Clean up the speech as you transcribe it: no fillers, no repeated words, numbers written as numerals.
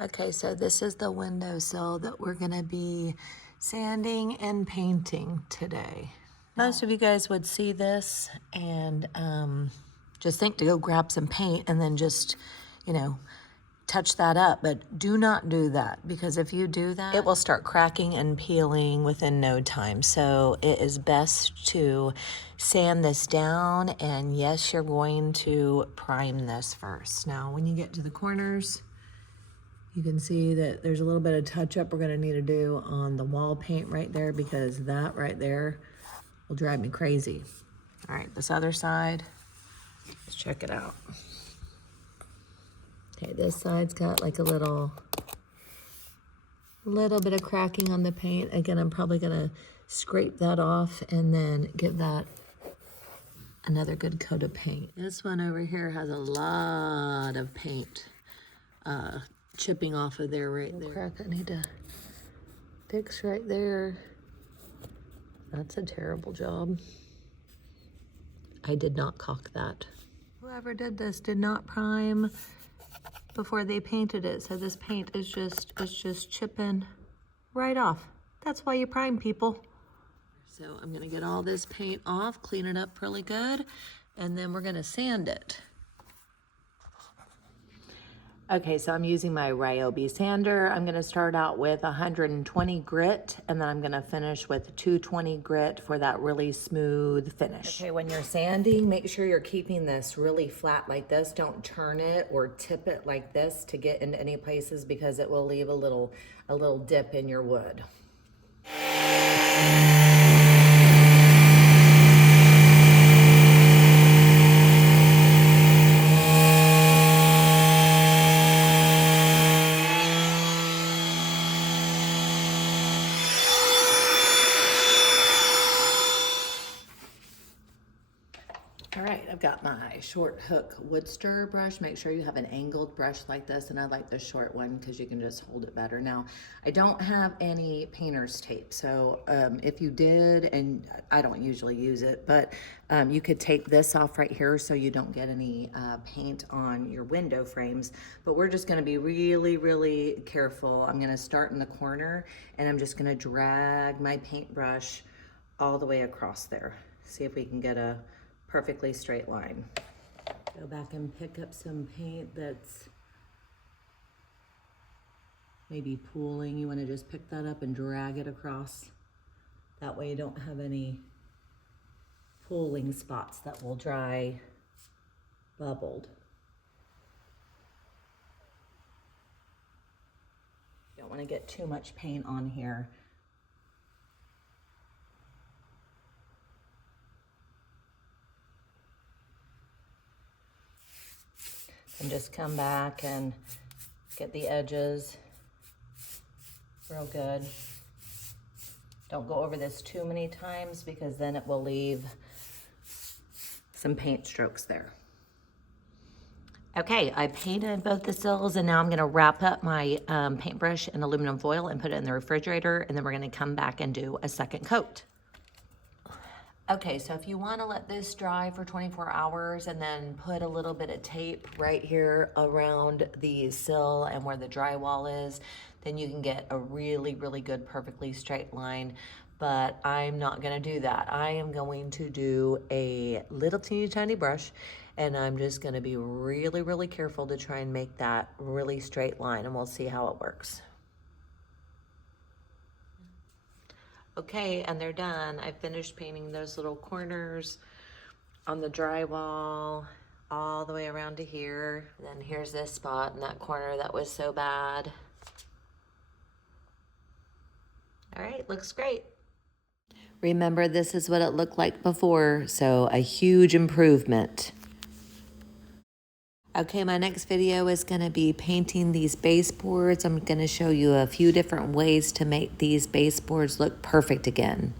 Okay, so this is the windowsill that we're gonna be sanding and painting today. Most of you guys would see this and just think to go grab some paint and then just, you know, touch that up, but do not do that, because if you do that, it will start cracking and peeling within no time. So it is best to sand this down, and yes, you're going to prime this first. Now, when you get to the corners, you can see that there's a little bit of touch up we're gonna need to do on the wall paint right there, because that right there will drive me crazy. All right, this other side, let's check it out. Okay, this side's got like a little bit of cracking on the paint. Again, I'm probably gonna scrape that off and then give that another good coat of paint. This one over here has a lot of paint chipping off of there right there. Crack I need to fix right there. That's a terrible job. I did not caulk that. Whoever did this did not prime before they painted it, so this paint is just chipping right off. That's why you prime, people. So I'm gonna get all this paint off, clean it up really good, and then we're gonna sand it. Okay, so I'm using my Ryobi sander. I'm gonna start out with 120 grit, and then I'm gonna finish with 220 grit for that really smooth finish. Okay, when you're sanding, make sure you're keeping this really flat like this. Don't turn it or tip it like this to get into any places, because it will leave a little dip in your wood. All right, I've got my short hook Wooster brush. Make sure you have an angled brush like this, and I like the short one because you can just hold it better. Now, I don't have any painter's tape, so if you did, and I don't usually use it, but you could tape this off right here so you don't get any paint on your window frames. But we're just gonna be really, really careful. I'm gonna start in the corner, and I'm just gonna drag my paintbrush all the way across there. See if we can get a perfectly straight line. Go back and pick up some paint that's maybe pooling. You want to just pick that up and drag it across. That way you don't have any pooling spots that will dry bubbled. You don't want to get too much paint on here. And just come back and get the edges real good. Don't go over this too many times, because then it will leave some paint strokes there. Okay, I painted both the sills, and now I'm gonna wrap up my paintbrush in aluminum foil and put it in the refrigerator, and then we're gonna come back and do a second coat. Okay, so if you want to let this dry for 24 hours and then put a little bit of tape right here around the sill and where the drywall is, then you can get a really, really good, perfectly straight line. But I'm not going to do that. I am going to do a little teeny tiny brush, and I'm just going to be really, really careful to try and make that really straight line, and we'll see how it works. Okay, and they're done. I finished painting those little corners on the drywall all the way around to here. Then here's this spot in that corner that was so bad. All right, looks great. Remember, this is what it looked like before, so a huge improvement. Okay, my next video is going to be painting these baseboards. I'm going to show you a few different ways to make these baseboards look perfect again.